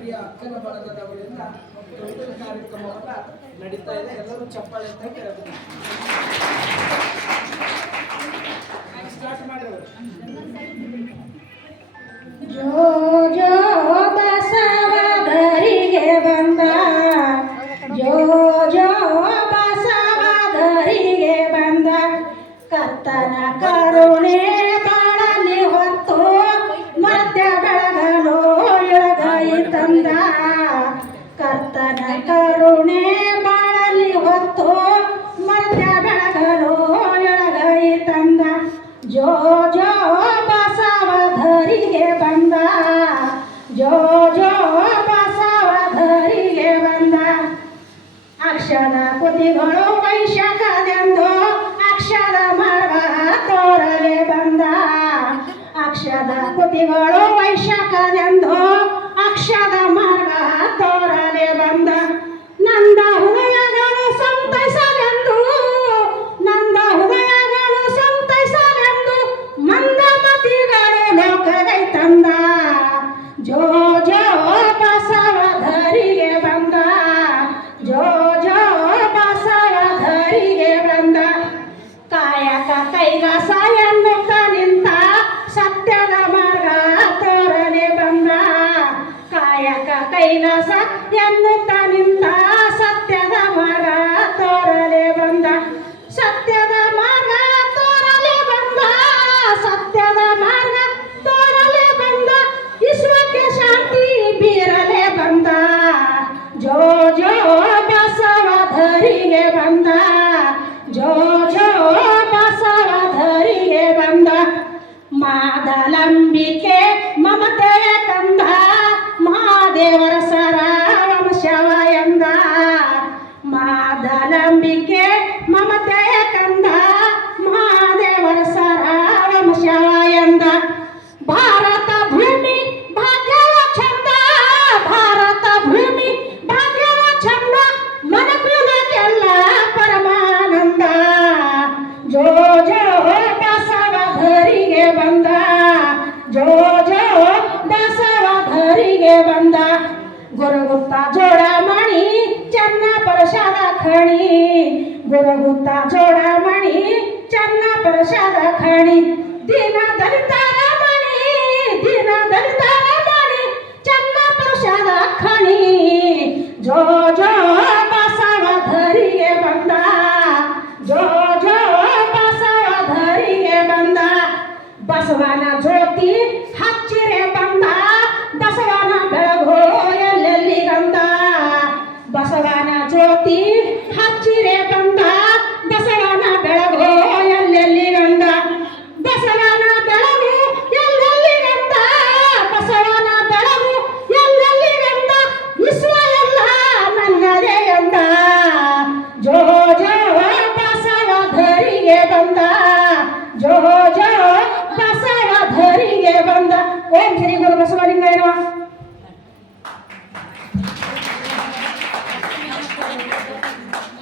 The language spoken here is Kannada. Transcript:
ಪ್ರಿಯ ಅಕ್ಕನ ಬಳಗದವರಿಂದ ದೊಡ್ಡ ಕಾರ್ಯಕ್ರಮವನ್ನ ನಡೀತಾ ಇದೆ. ಎಲ್ಲರೂ ಚಪ್ಪಾಳೆ ಅಂತ ಕೇಳಬೇಕು ಸ್ಟಾರ್ಟ್ ಬಂದ ಕರ್ತನ ಕರುಣೆ ತಂದ ಕರ್ತನ ಕರುಣೆ ಬಾಳಲಿ ಹೊತ್ತು ಮಧ್ಯ ಬೆಳಗಲು ಎಳಗೈ ತಂದ. ಜೋ ಜೋ, ಬಸವಧರಿಗೆ ಬಂದ. ಜೋ ಜೋ, ಬಸವಧರಿಗೆ ಬಂದ. ಅಕ್ಷರ ಕುತಿಗಳು ವೈಶಾಖದೆಂದು ಅಕ್ಷರ ಮಾರ್ಗ ತೋರಲೆ ಬಂದ. ಅಕ್ಷರ ಕುತಿಗಳು ವೈಶಾಖದೆಂದು ಅಕ್ಷರ ಮಾರ್ಗ ತೋರಲೆ ಬಂದ. ನಂದ ಹೃದಯಗಳು ಸಂತೈಸಲೆಂದು. ನಂದ ಹೃದಯಗಳು ಸಂತೈಸಲೆಂದು ಮಂದಮತಿಗಳು ಲೋಕದೈ ತಂದ. ಜೋ ಜೋ ಬಸವಧರಿಗೆ ಬಂದ. ಜೋ ಜೋ ಬಸವಧರಿಗೆ ಬಂದ. ಕಾಯಕ ಕೈಲಾಸ ಕೈಲಾಸ ಎನ್ನುತ್ತ ನಿಂತ ಸತ್ಯದ ಮರ ತೋರಲೆ ಬಂದ. ಸತ್ಯದ ಮಾದಲಂಬಿಕೆ ಮಮತೆಯ ಕಂದ. ಮಹಾದೇವರ ಸರ ವಂಶವ ಎಂದ ಭಾರತ ಭೂಮಿ, ಭಾಗ್ಯವ ಚಂದ ಭಾರತ ಭೂಮಿ, ಭಾಗ್ಯವ ಚಂದ ಮನಕುಲಕ್ಕೆಲ್ಲ ಪರಮಾನಂದ. ಜೋ ಜೋ ಬಸವ ಬಂದ. ಜೋ खणी गुरगुता जोडा मणी चन्ना प्रसादा खणी दिना दलिता मणी दिना दलिता मणी चन्ना प्रसाद खणी जो जो बंदा जो जो बंदा बसवाना ज्योती हातची रे